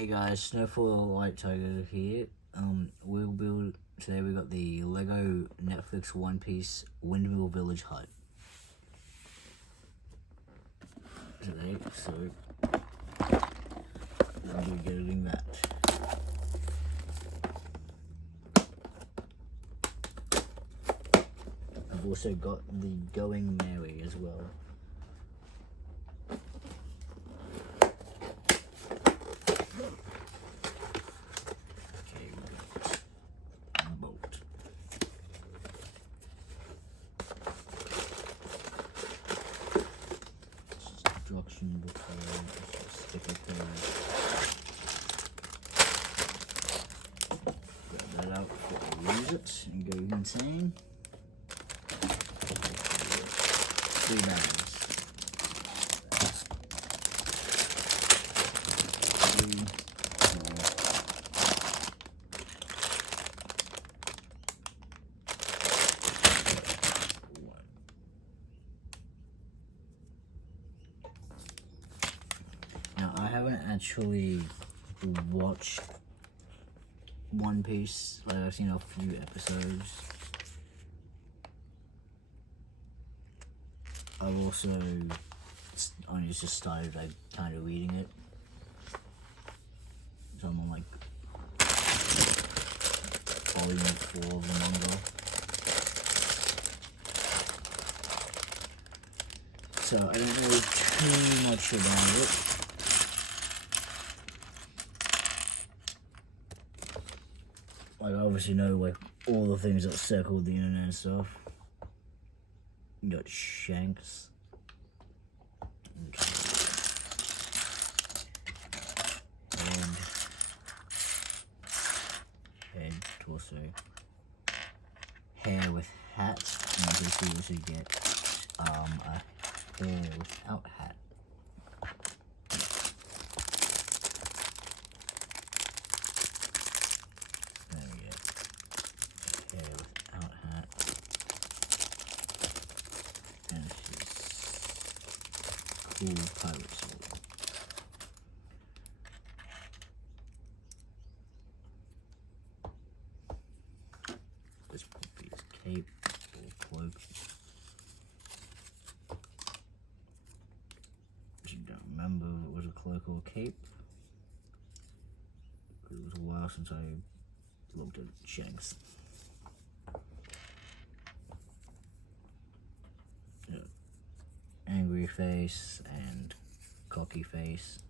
Hey guys, Snowfall White Tiger here. Today we got the Lego Netflix One Piece Windmill Village Hut. Today, so I'll be getting that. I've also got the Going Merry as well. Instruction before stick it there. Grab that out before I lose it and go insane. 3 bags. 3, 4, 1. Now, I haven't actually watched One Piece. Like, I've seen a few episodes. I've also only just started kind of reading it. So I'm on volume 4 of the manga. So I don't know too much about it. I obviously know all the things that circled the internet and stuff. You got Shanks. Okay. Head, torso. Hair with hat. And obviously you also get a hair without hat. Cool pirate sword. This would be his cape or cloak. Which you don't remember if it was a cloak or a cape. It was a while since I looked at Shanks. Angry face and cocky face.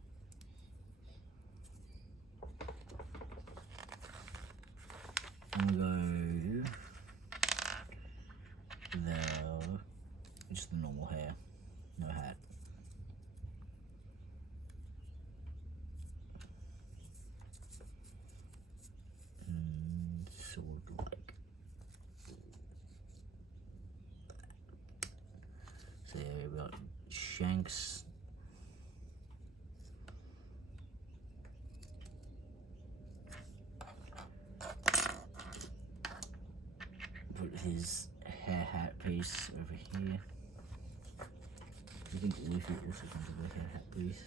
I'm gonna go just the normal hair, no hat. And sword like. So yeah, we got Shanks. Put his hair hat piece over here. I think Luffy also comes with a hair hat piece.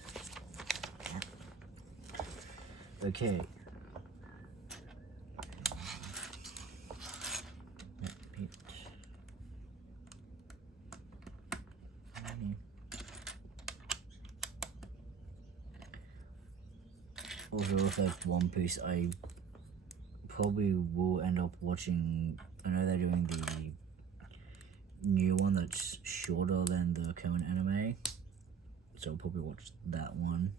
Okay. Also, with One Piece, I probably will end up watching. I know they're doing the new one that's shorter than the current anime, so I'll probably watch that one.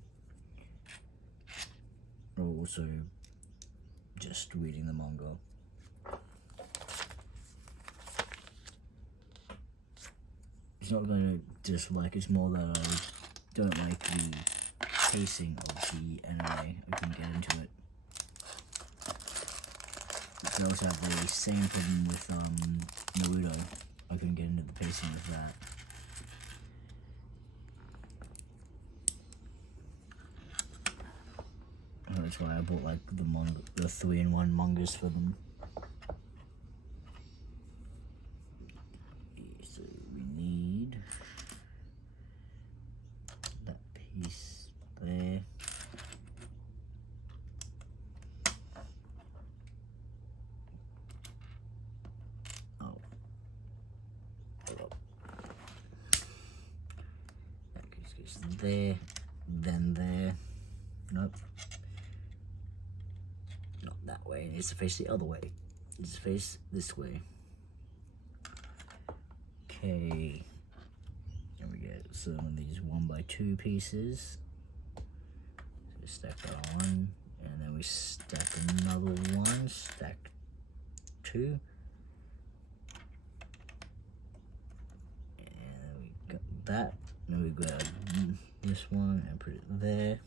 Or also just reading the manga. It's not that I dislike, it's more that I don't like the pacing of the anime. I couldn't get into it. I also have the same problem with Naruto. I couldn't get into the pacing of that. That's why I bought the 3-in-1 mangas for them. So we need that piece there. there, then there. Nope. Not that way. It needs to face the other way. It needs to face this way. Okay. And we get some of these 1x2 pieces. So stack that on, and then we stack another one. Stack 2. And we got that. Then we grab this one and put it there.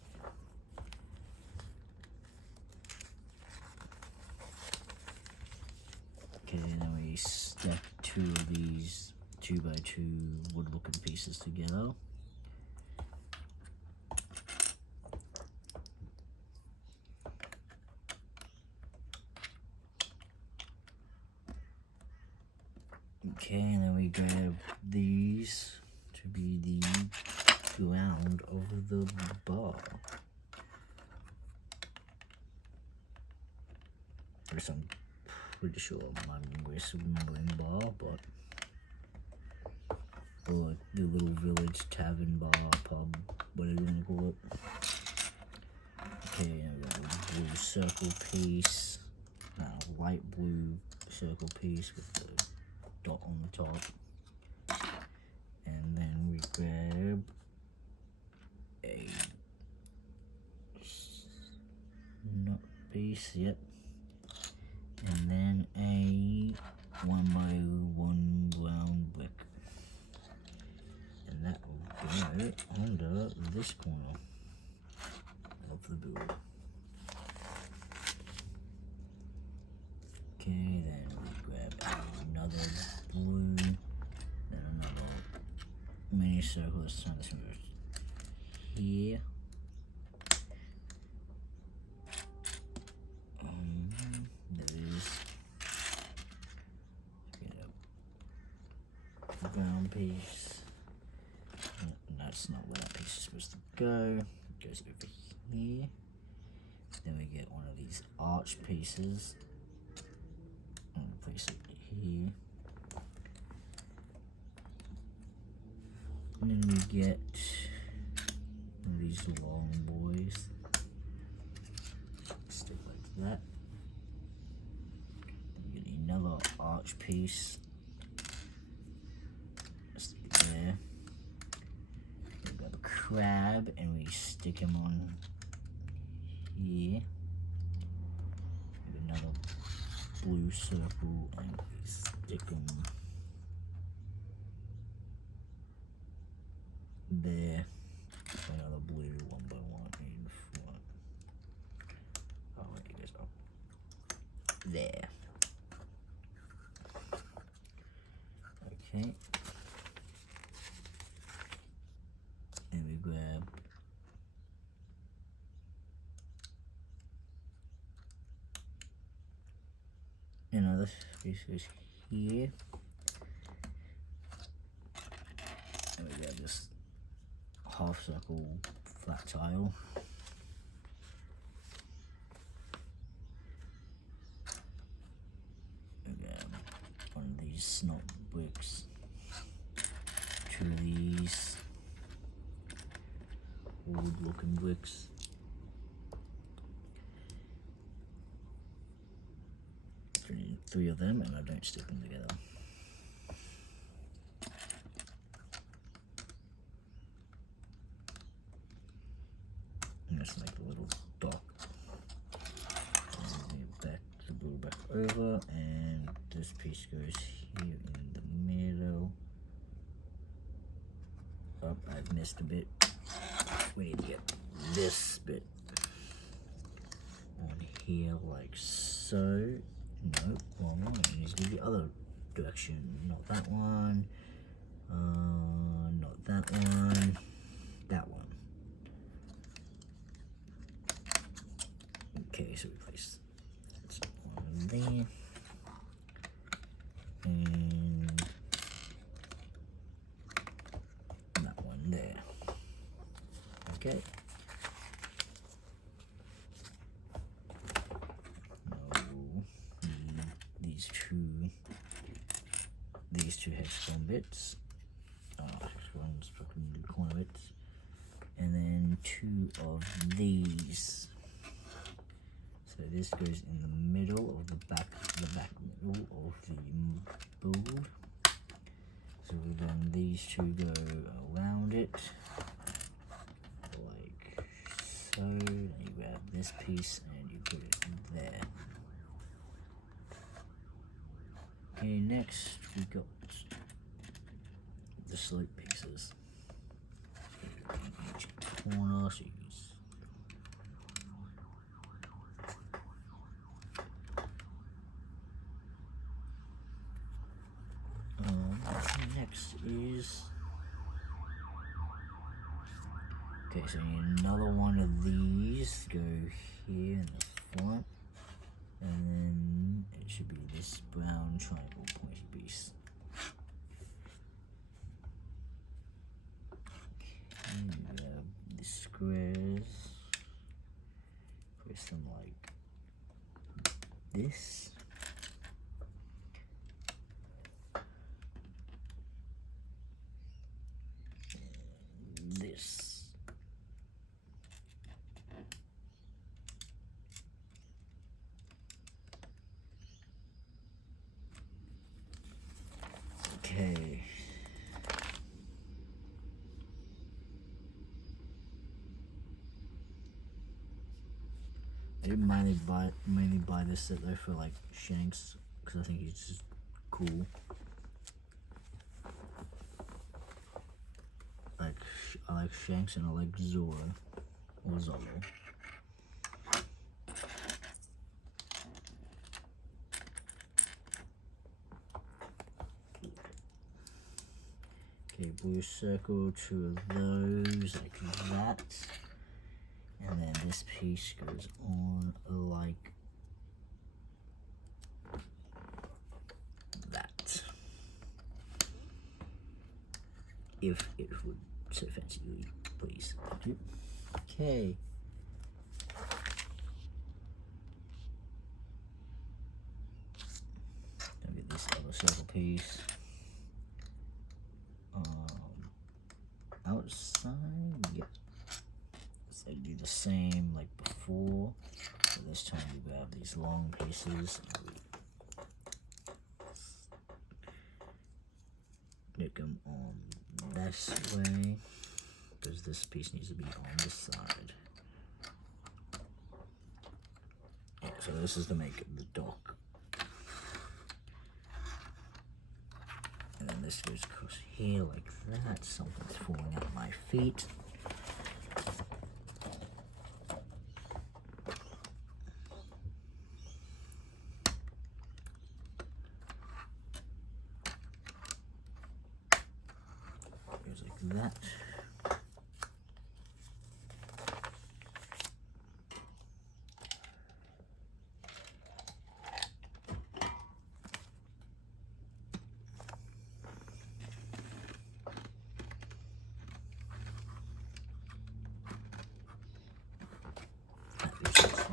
Okay, and then we stack 2 of these 2x2 wood looking pieces together. Okay, and then we grab these to be the ground over the bar. Which I'm pretty sure I'm remembering bar, but or the little village tavern bar, pub, whatever you want to call it. Okay, and we got a blue circle piece, light blue circle piece with the dot on the top. And then we grab a nut piece, yep. And then a 1x1 ground brick. And that will go under this corner of the build. Okay, then we grab another blue, then another mini circle. Let's turn this over here. There's a brown piece. That's not where that piece is supposed to go. It goes over here. Then we get one of these arch pieces. And place it here. And then we get one of these long boys. Stick like that. Then we get another arch piece. Stick it there. We grab a crab and we stick him on here. Another blue circle and we stick them there. Another blue 1x1 in front. Oh, where it goes up. There. Okay. And we grab another piece goes here. And we grab this half circle flat tile. We grab one of these snot bricks. 2 of these wood looking bricks. 3 of them, and I don't stick them together. And just make a little dot. And back the blue back over, and this piece goes here in the middle. Oh, I've missed a bit. We need to get this bit on here like so. No, wrong one. It needs to be the other direction. Not that one. Not that one. That one. Okay, so we place this one there. And that one there. Okay. These two hexagon bits. Hexagons, corner bits. and then 2 of these. So this goes in the middle of the back middle of the board. So then these 2 go around it, like so. And you grab this piece and you put it there. Okay, next we got the slope pieces. Each corner, so you use next is okay. So you need another one of these. Go here in the front, and then it should be this brown triangle pointy piece. And you have the squares. Put some like this. This. Okay. I didn't mainly buy this set though for like Shanks, because I think he's just cool. Like I like Shanks and I like Zoro or Zolo. Okay, blue circle, 2 of those like that. And then this piece goes on like that. If it would so fancy you, please. Thank you. Okay. I'll get this other circle piece. Outside, yeah. So do the same like before, but this time you grab these long pieces and we make them on this way, because this piece needs to be on the side. Yeah, so this is to make the dock. And then this goes across here like that. Something's falling out my feet. Goes like that.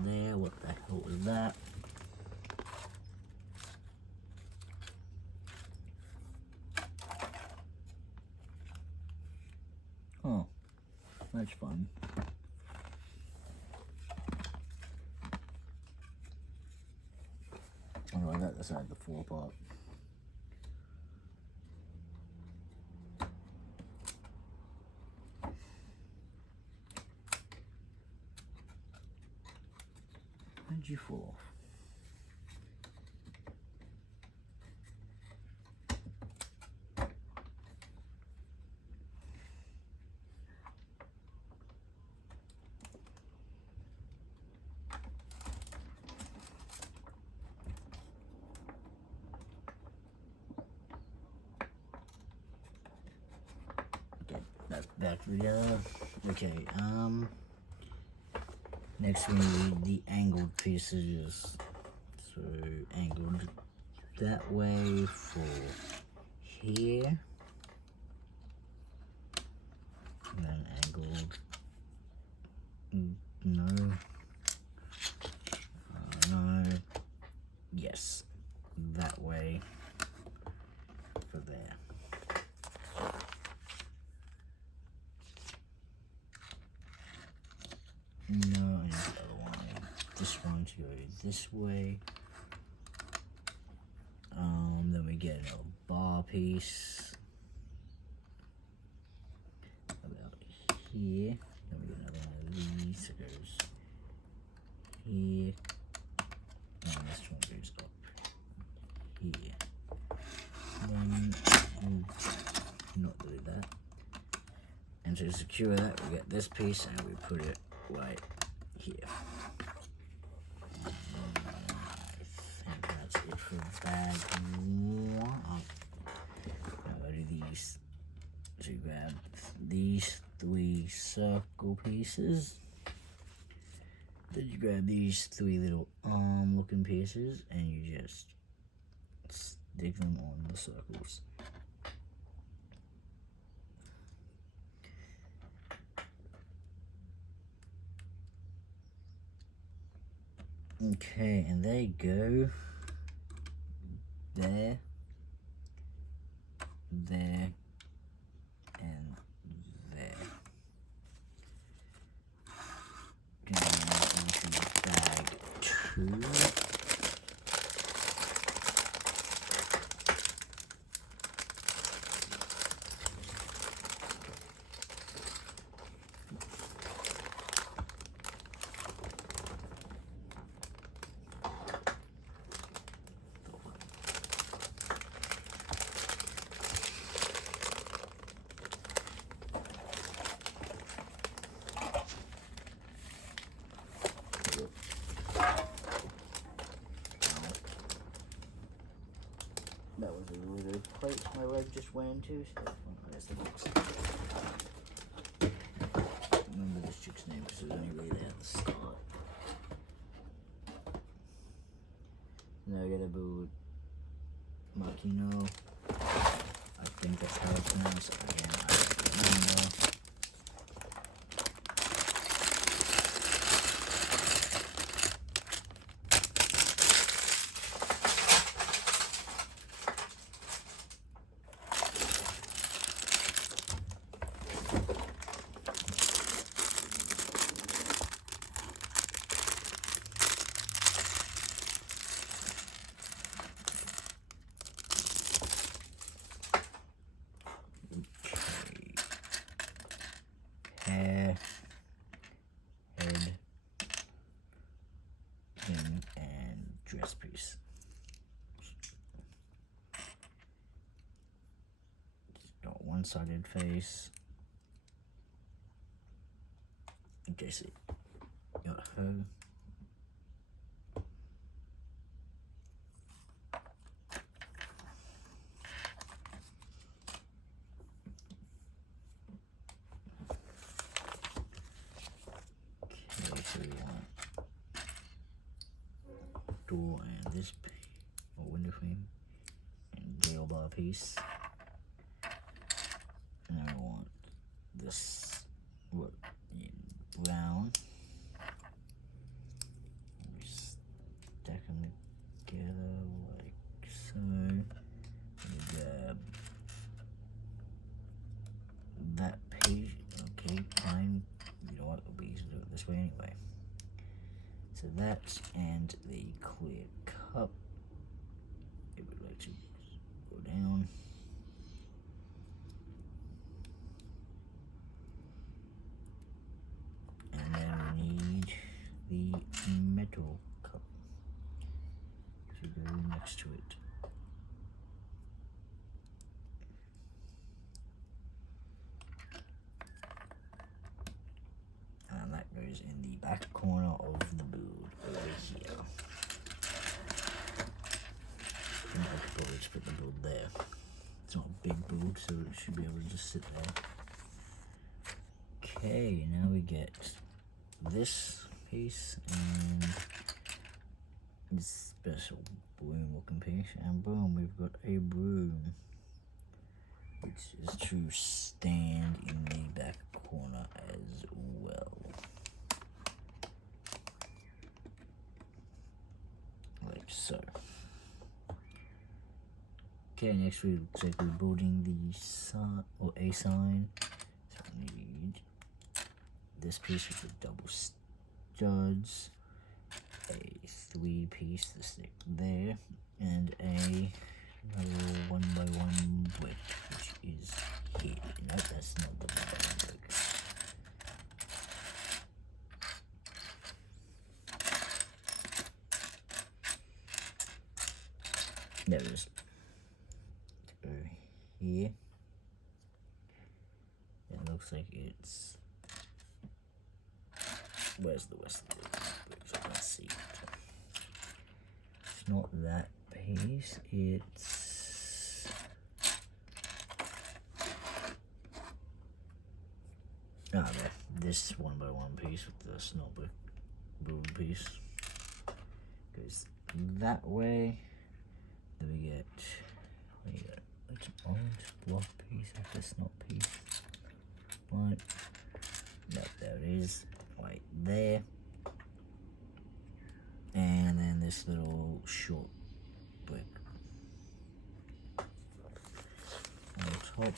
There, what the hell was that? Oh, that's fun. Oh, I got this out of the 4-part. Where'd you fall? Okay, that's back together. Okay, next we need the angled pieces. So angled that way for here. And then angled, no, no, yes, that way for there. this one to go this way. Then we get another bar piece about here. Then we get another one of these that goes here. And this one goes up here. Then not do that. And to secure that, we get this piece and we put it right here. I think that's it for bag one. Now go to these. So you grab these 3 circle pieces. Then you grab these 3 little arm looking pieces and you just stick them on the circles. Okay, and they go there, there, and there. Going into bag 2. That was a really good place my leg just went into. So there's the box. Remember this chick's name because it was only really there at the start. Now I gotta build Makino. I think that's how it's pronounced. Again, I don't remember. Hair, head, pin, and dress piece. Got one-sided face. Okay, see, got her. So we want door and this window frame and rail bar piece. And I want this in brown. We stack them together like so. We grab that page. Okay, fine. You know what? It'll be easy to do it this way anyway. So that and the clear cup. It would let you go down. And then we need the metal cup to go next to it. And that goes in the back corner of the build over here. I think I could probably just put the build there. It's not a big build, so it should be able to just sit there. Okay, now we get this piece and this special broom looking piece, and boom, we've got a broom, which is to stand in the back corner as well. Like so. Okay, next we looks like we're building the sign or a sign. So we need this piece with the double studs, 3-piece to stick there, and another 1x1 brick, which is here. No, that's not the 1x1 brick. There it is. Go here. It looks like it's. Where's the rest of the bricks? I can't see it. It's not that piece, it's. Oh, no. This 1x1 piece with the snow brick build piece goes that way. Then we get. What do you got? It's an orange block piece after snot piece. Right. Yep, there it is. Right there. And then this little short brick on the top.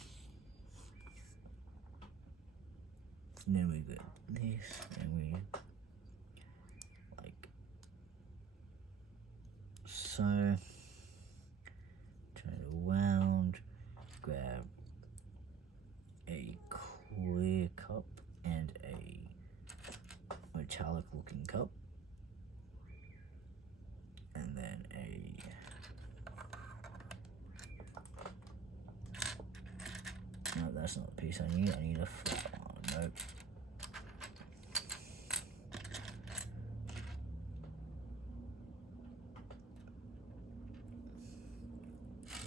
And then we got this, and we like so. Turn it around, grab a clear cup and a metallic looking cup, and then no, that's not the piece I need a flat one. Nope.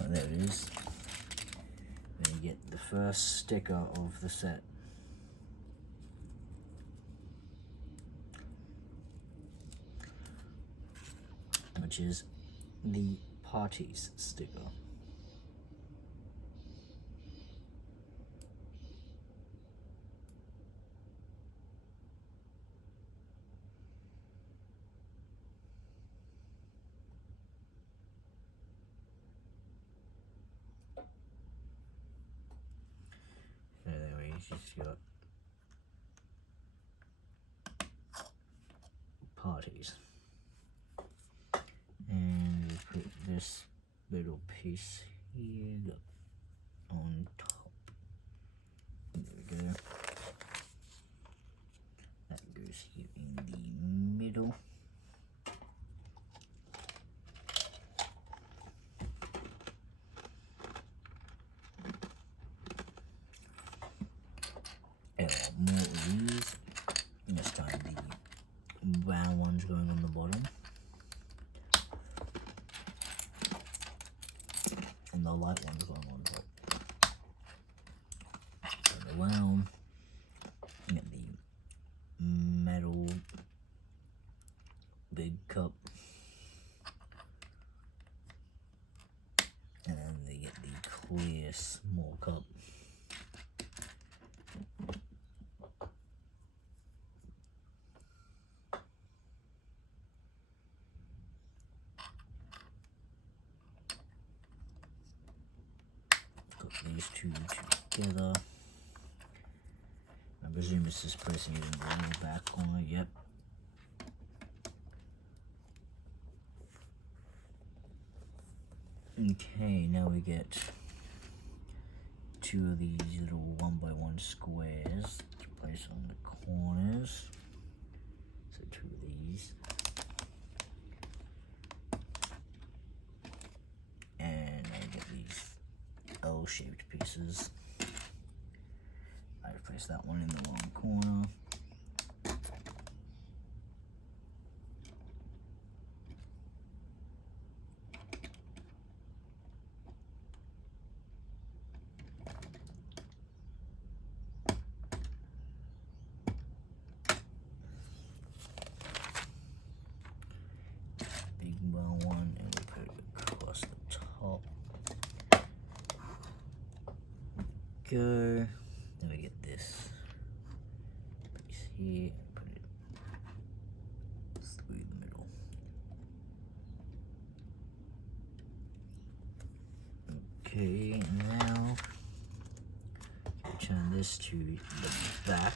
Oh, there it is. Then you get the first sticker of the set. Which is the parties sticker. So there we just got parties. And we put this little piece here on top. There we go. That goes here in the middle. And more of these. This time the brown one's going on the bottom. And the light one's going on top. Turn around. Get the metal big cup. And then they get the clear small cup. These two together. I presume it's just pressing it in the little back corner. Yep. Okay, now we get two of these little 1x1 squares to place on the corners. So two of these. And I get these L-shaped pieces. I placed that one in the wrong corner. Big brown one, and we put it across the top. Go. Then we get this piece here and put it through the middle. Okay, now we turn this to the back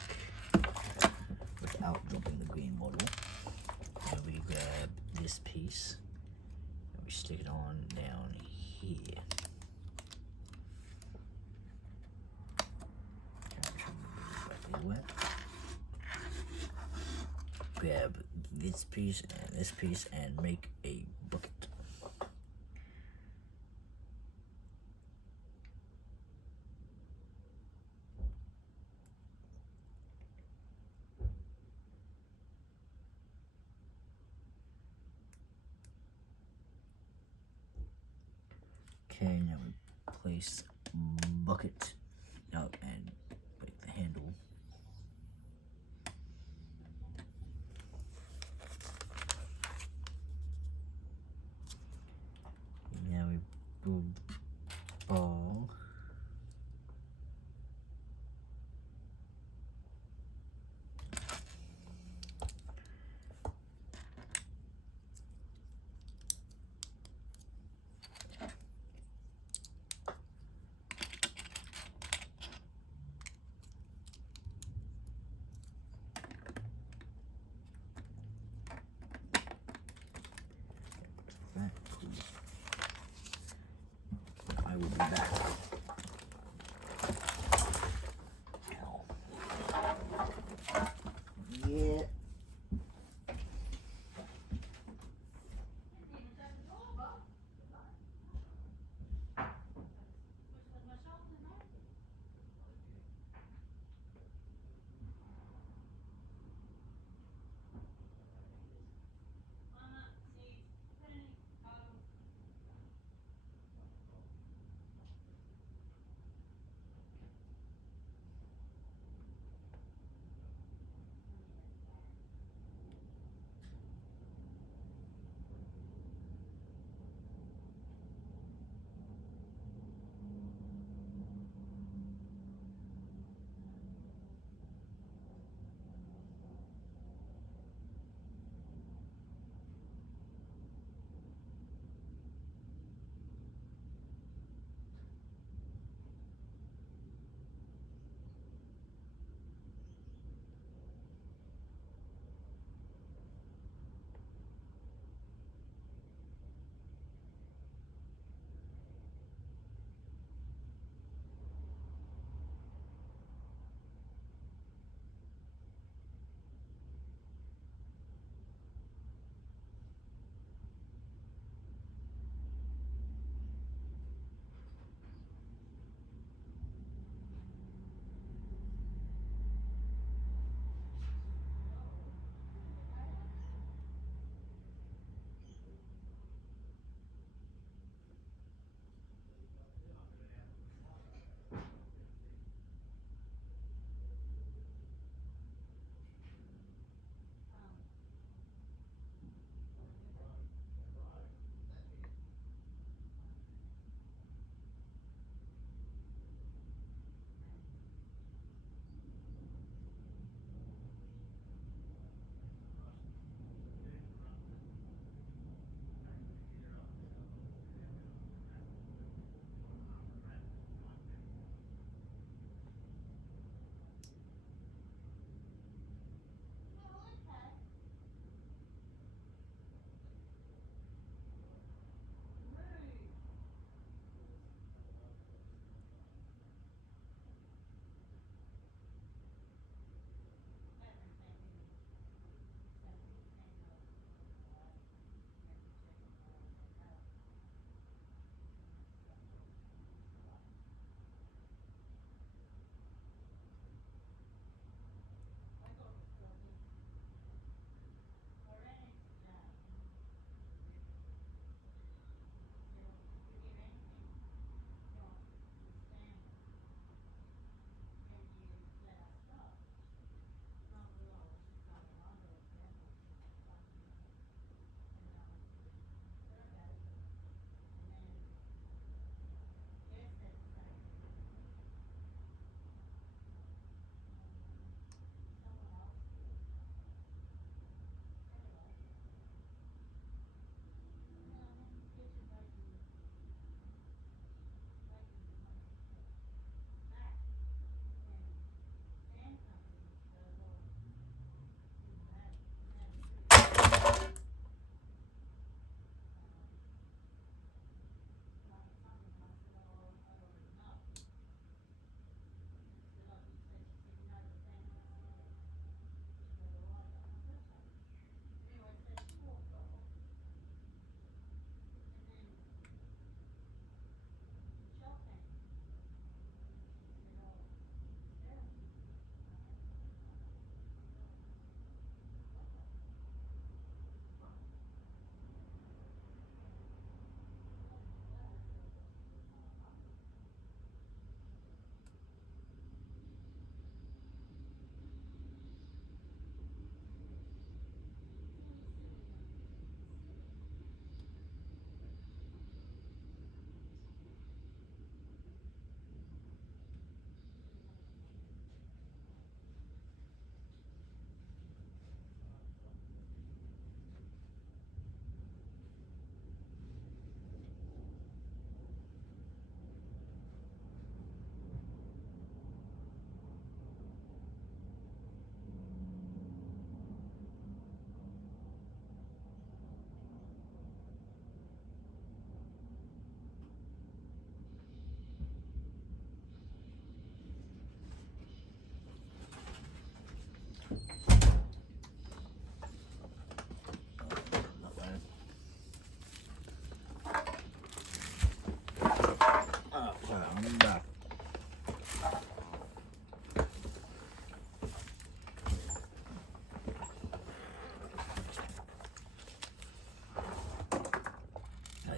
without dropping the green bottle. And we grab this this piece and we stick it on down here. Wet. Grab this piece and make a bucket. Okay, now we place bucket up and make the handle. Now we build ball. I will be back. Yeah.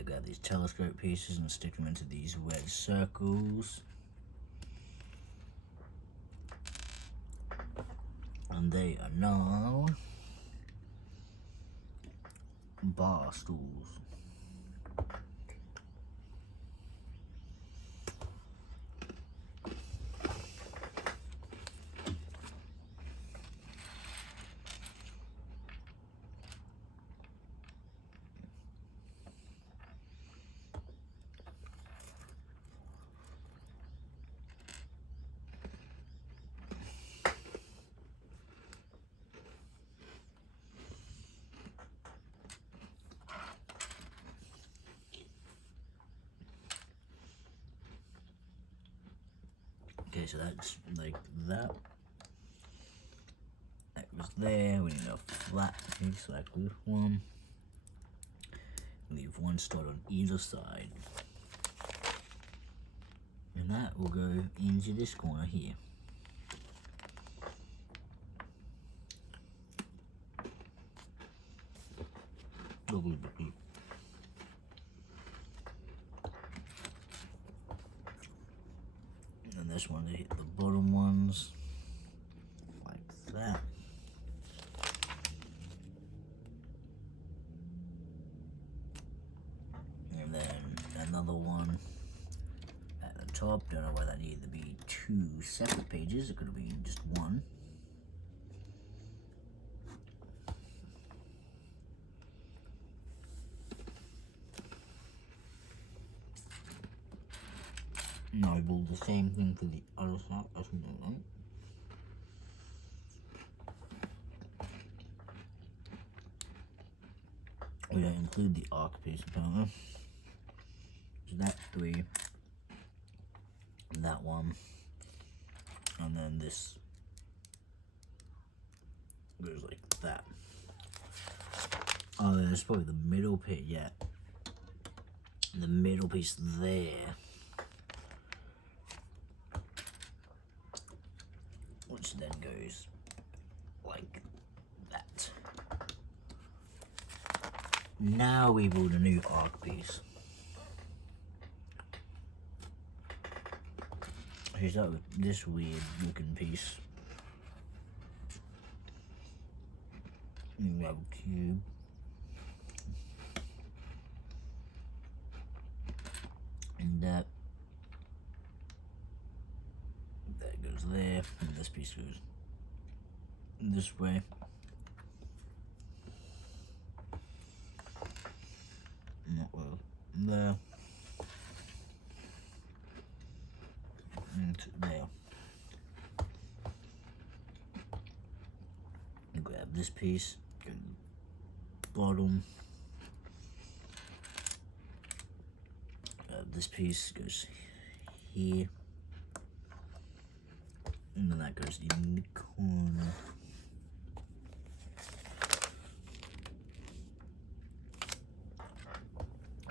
grab these telescope pieces and stick them into these red circles. And they are now bar stools. Okay, so that's like that. That goes there. We need a flat piece like this one. Leave one stud on either side. And that will go into this corner here. And this one to hit the bottom ones like that. And then another one at the top. Don't know why that needed to be two separate pages. It could have been just one. Now I will do the same thing for the other side. We don't include the arc piece apparently. So that three, that one, and then this goes like that. Oh, there's probably the middle piece, yeah. The middle piece there. Which then goes like that. Now we build a new arc piece. Here's that with this weird looking piece. And we have a cube. And that goes there, and this piece goes this way. Not well there. And there. And grab this piece, go to the bottom. This piece goes here. And then that goes in the corner.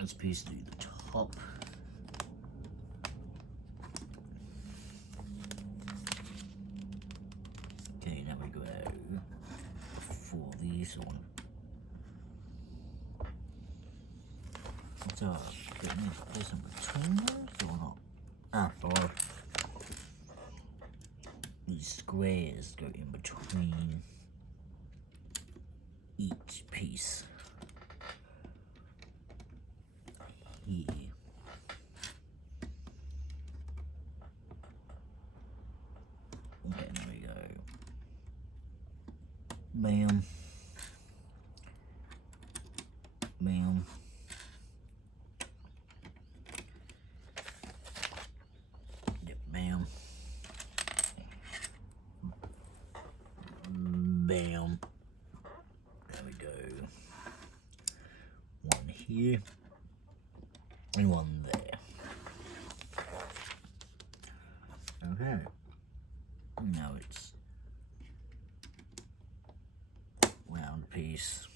This piece to the top. Okay, now we go for these one. So, do I need to place them between those or not? Ah, or these squares go in between each piece. Here. Okay, there we go. Bam. Bam. Yep, bam. Bam. There we go. One here. And one there. Okay. Now it's round piece.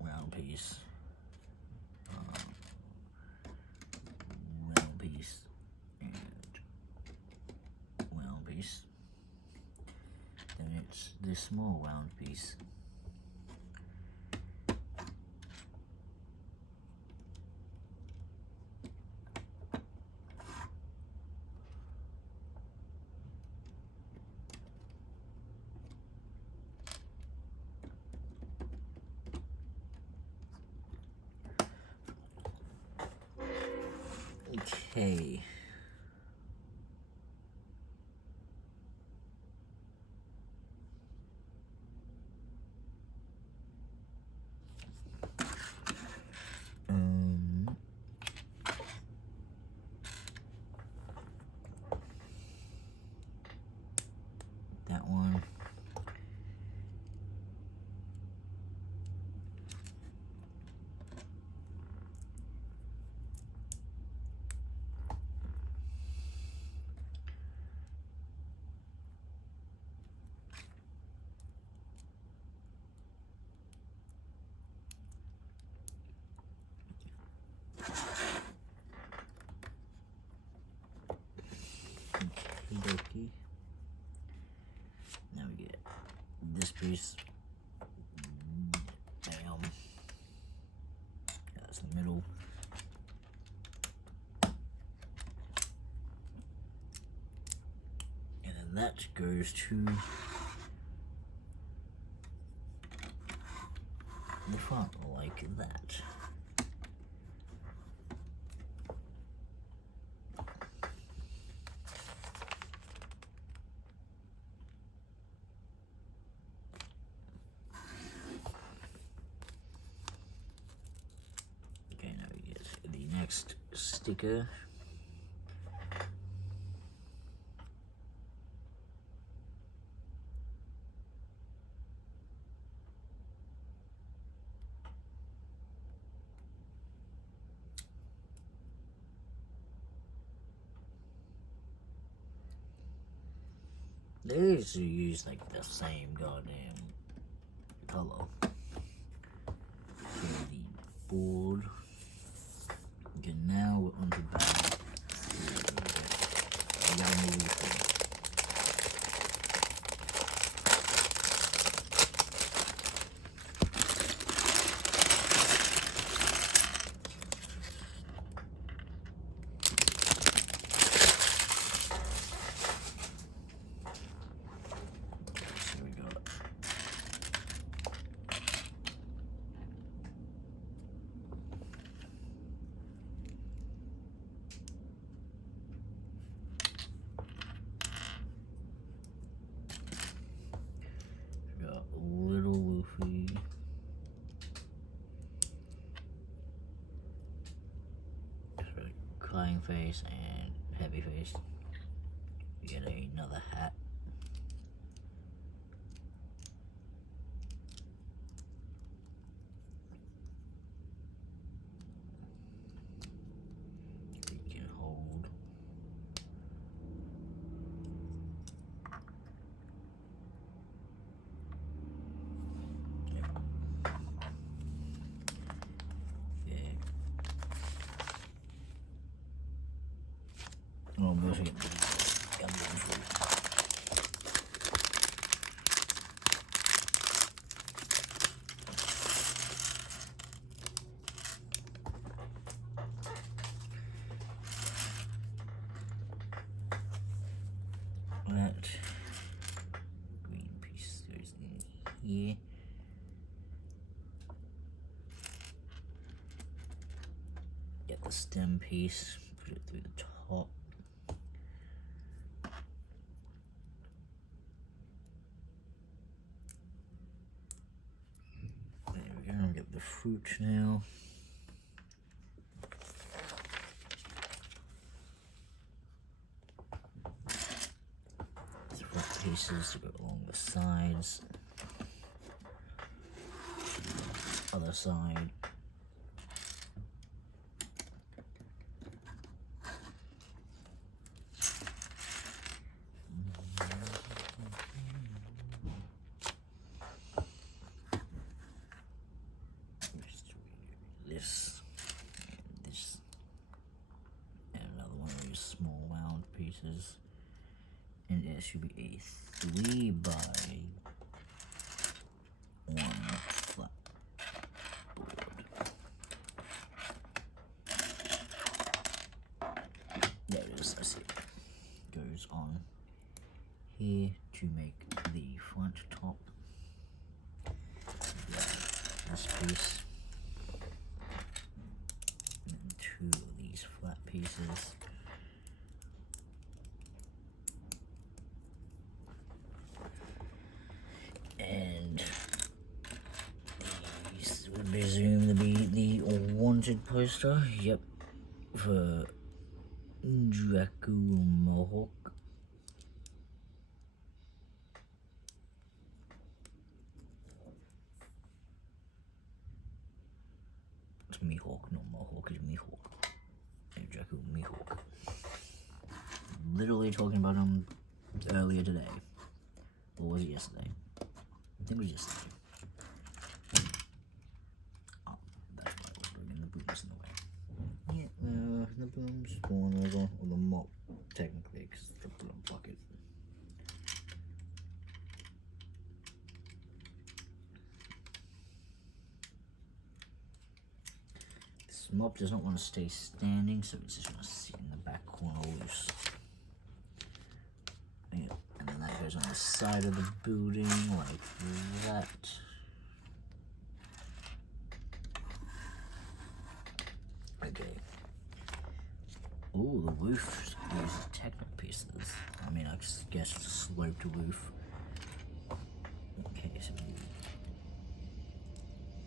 Round piece. Round piece. And round piece. Then it's this small round piece. Okay. That one. Okey-dokey. Now we get this piece. Bam. That's the middle. And then that goes to the front like that. Okay, now we get the next sticker. They used to use like the same goddamn color for the board. Okay, now we're on to bag. Little Luffy. Crying face and heavy face. We get another hat. We can hold. Oh, we also get the gumdrops for that green piece goes in here. Get the stem piece, put it through the top. There we go, get the fruit now. Flat pieces to go along the sides. Other side. This and this, and another one of these small round pieces. And it should be a 3x1 flat board. There it is, I see it. Goes on here to make the front top. This piece. And then two of these flat pieces. presume to be the wanted poster. Yep, for Draco Mohawk. It's Mihawk, not Mohawk, it's Mihawk. Hey, Draco Mihawk. Literally talking about him earlier today. Or was it yesterday? I think it was yesterday. Oh, that's why I was bringing the booms in the way. Yeah, the booms going over, or the mop, technically, because it's the broom bucket. This mop does not want to stay standing, so it's just going to sit in the back corner loose. Yeah, and then that goes on the side of the building, like that. Okay. Oh, the roof uses Technic pieces. I mean, I guess sloped roof. Okay, so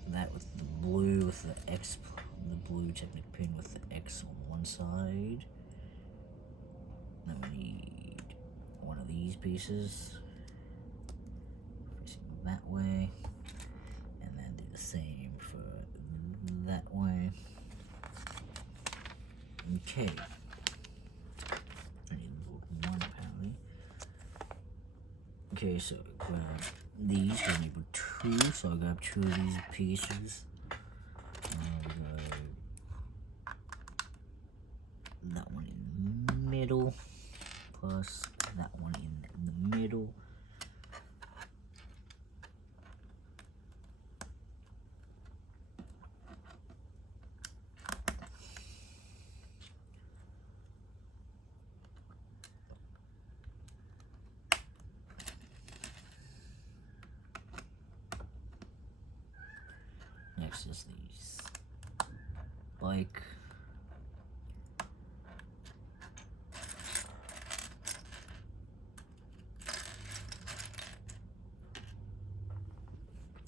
that with the blue, with the X, the blue Technic pin with the X on one side. Then we need one of these pieces facing that way, and then do the same for that way. Okay. I need one apparently. Okay, so grab these, I need two, so I'll grab two of these pieces. I'll go that one in the middle, plus that one in the middle. Next is these bike.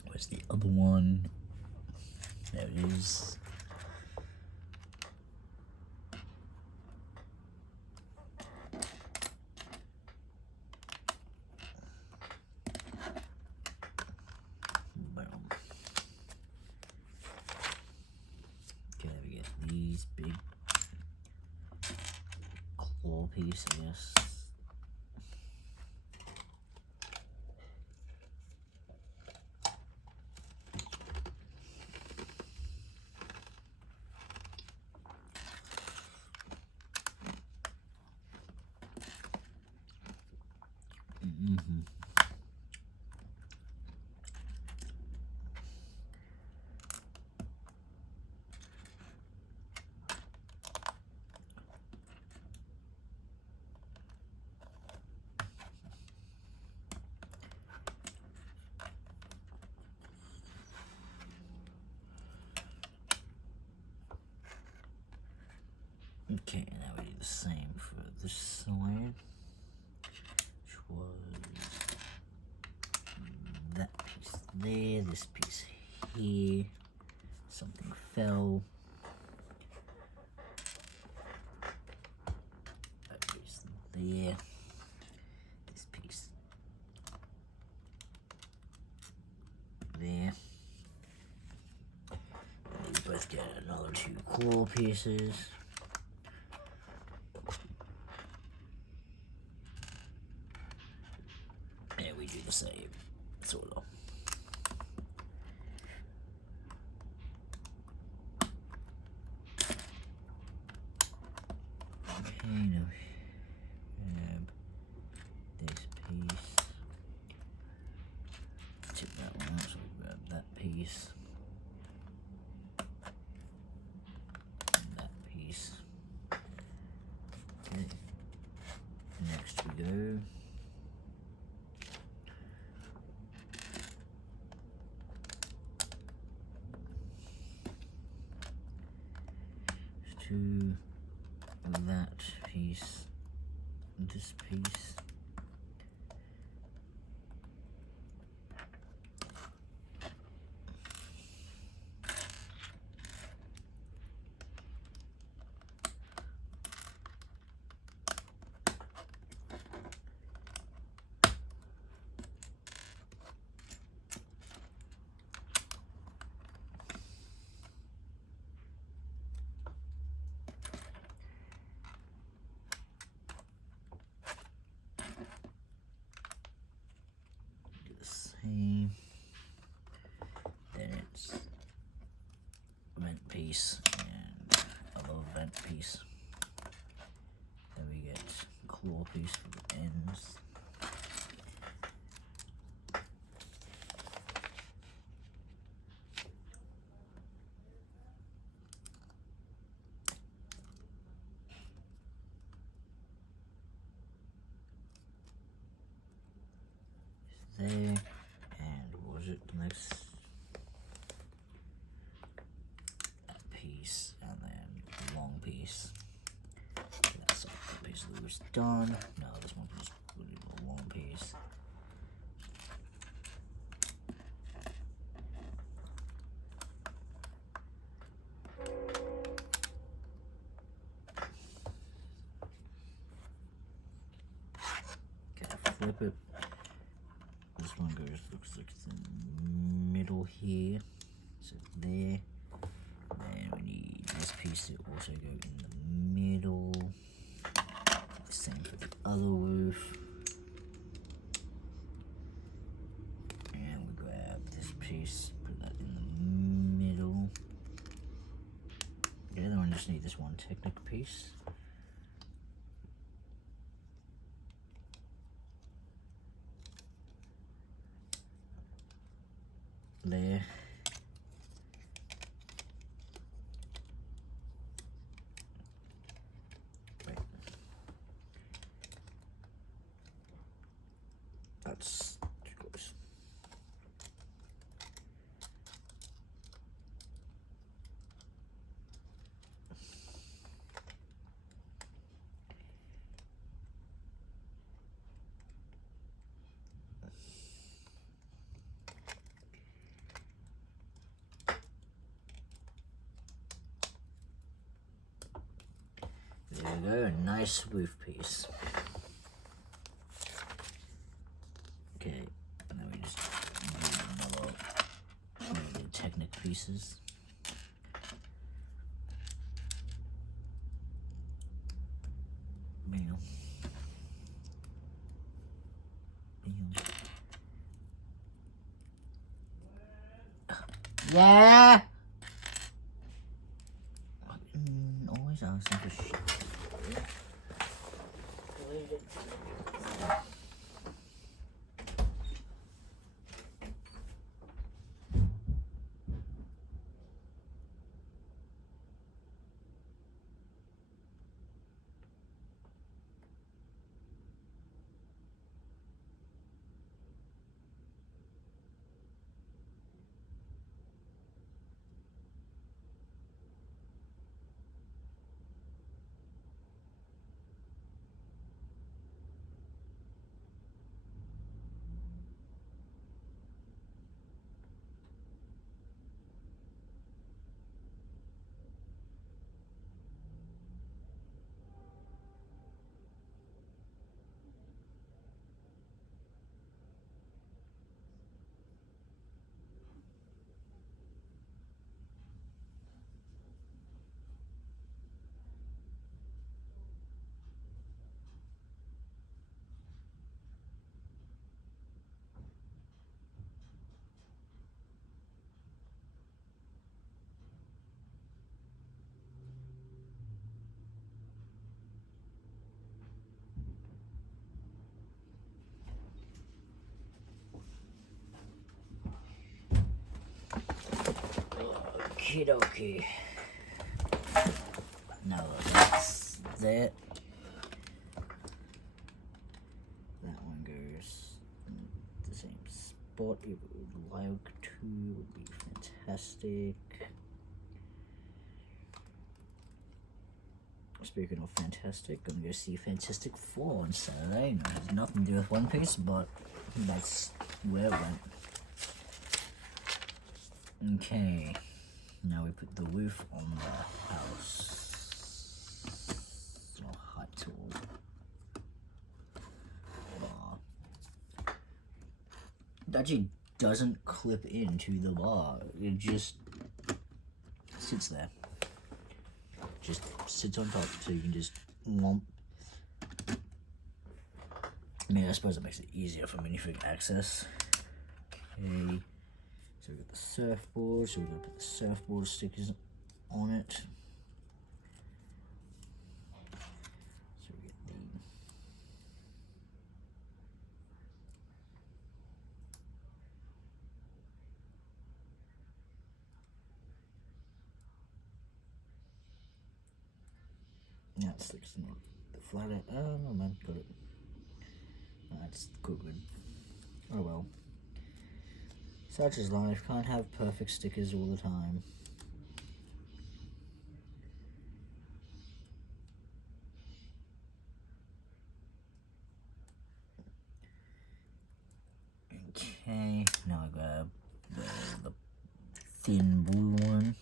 Where's the other one? There it is. Okay, we get these big claw piece, I guess. Okay, now we do the same for this side, which was that piece there, this piece here, something fell, that piece there, this piece there. And we both get another two claw pieces. Do the same, sort of. Okay, now grab this piece, tip that one out, so we grab that piece, and that piece. Okay, next we go. To that piece, this piece, Okay. Then it's vent piece and other vent piece. Then we get claw piece for the ends. There, and what was it, the next piece, and then long piece. So that's the piece that was done. No, this one was a long piece. Okay, flip it. This one goes, looks like it's in the middle here, so there. Then we need this piece to also go in the middle. Same for the other roof. And we grab this piece, put that in the middle. Okay, then we just need this one Technic piece. There. Wait. That's too close. There we go, a nice roof piece. Okay, and then we just need another one of the Technic pieces. Meal. Yeah! Always asking for shit. Okie dokie. Now that's that. That one goes in the same spot. If it would like to, would be fantastic. Speaking of fantastic, I'm gonna go see Fantastic Four on Saturday. No, it has nothing to do with One Piece, but that's where it went. Okay, now we put the roof on the house. Or hut or bar. It actually doesn't clip into the bar. It just sits there. Just sits on top, so you can just lump. I mean, I suppose it makes it easier for minifig access. Okay, so we've got the surfboard, so we're going to put the surfboard stickers on it. So we get the it sticks not the flat out. Oh no man, got it. That's good. Oh well. Such is life, can't have perfect stickers all the time. Okay, now I grab the thin blue one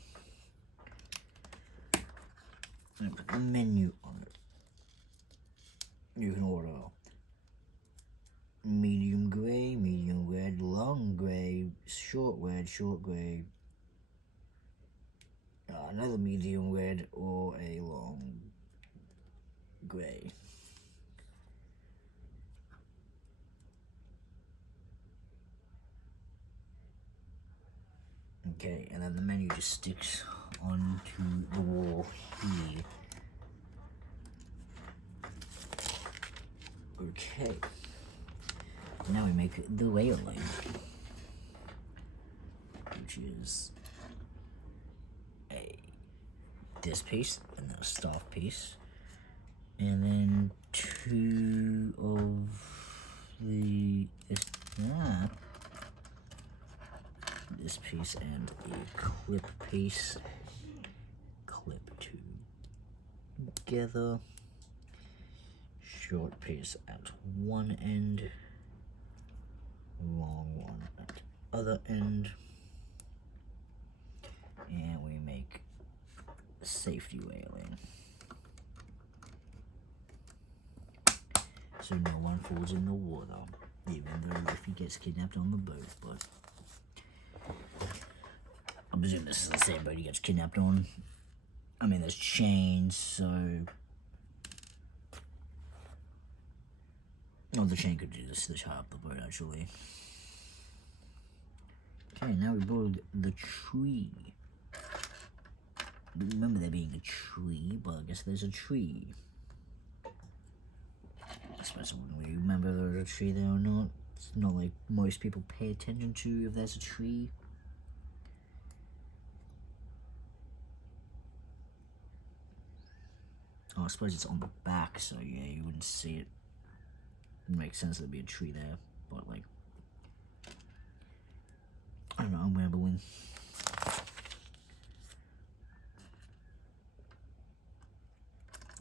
and put the menu on it. You can order medium grey, medium red, long grey, short red, short grey, another medium red, or a long grey. Okay, and then the menu just sticks onto the wall here. Okay, now we make the railing, which is this piece and then a staff piece, and then two of this piece and a clip piece. Clip two together. Short piece at one end, long one at other end, and we make a safety railing so no one falls in the water, even though if he gets kidnapped on the boat. But I presume this is the same boat he gets kidnapped on. I mean, there's chains, so the chain could do this to tie up the boat, actually. Okay, now we build the tree. I don't remember there being a tree, but I guess there's a tree. I suppose when we remember there's a tree there or not. It's not like most people pay attention to if there's a tree. Oh, I suppose it's on the back, so yeah, you wouldn't see it. It makes sense there'd be a tree there, but like, I don't know, I'm rambling.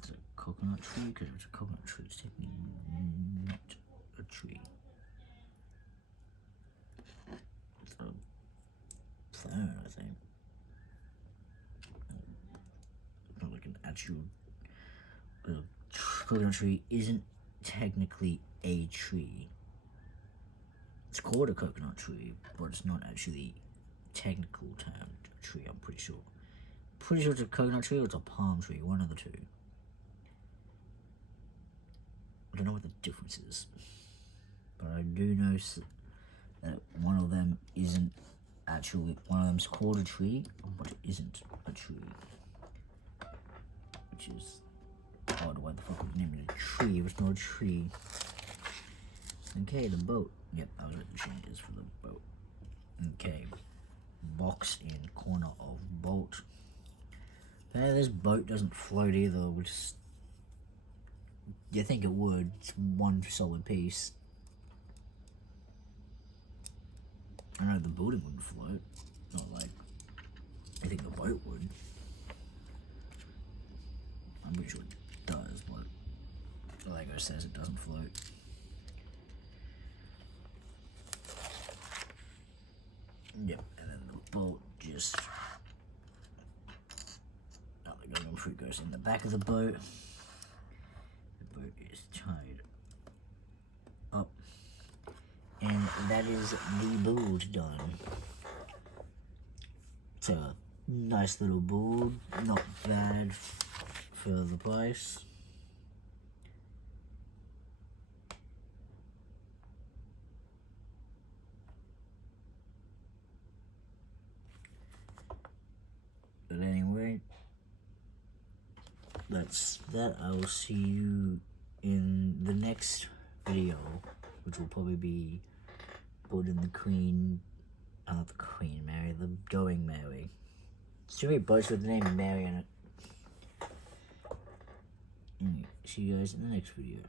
Is it a coconut tree? Because if it's a coconut tree, it's technically not a tree. It's a fern, I think. Not like an actual coconut tree isn't technically a tree. It's called a coconut tree, but it's not actually technical term tree, I'm pretty sure. Pretty sure it's a coconut tree or it's a palm tree, one of the two. I don't know what the difference is, but I do know that one of them isn't actually, one of them's called a tree, but it isn't a tree. Which is odd, why the fuck would you name it a tree if it's not a tree? Okay, the boat. Yep, that was what the change is for the boat. Okay, box in corner of boat. This boat doesn't float either, which is, you think it would. It's one solid piece. I know the building wouldn't float. Not like I think the boat would. I'm pretty sure it does, but Lego says it doesn't float. Yep, and then the boat just, the golden fruit goes in the back of the boat. The boat is tied up, and that is the boat done. It's a nice little board, not bad for the price. that's that. I will see you in the next video, which will probably be building the Queen, not the Queen Mary, the Going Mary. It's too many boats with the name Mary in it. Anyway, see you guys in the next video.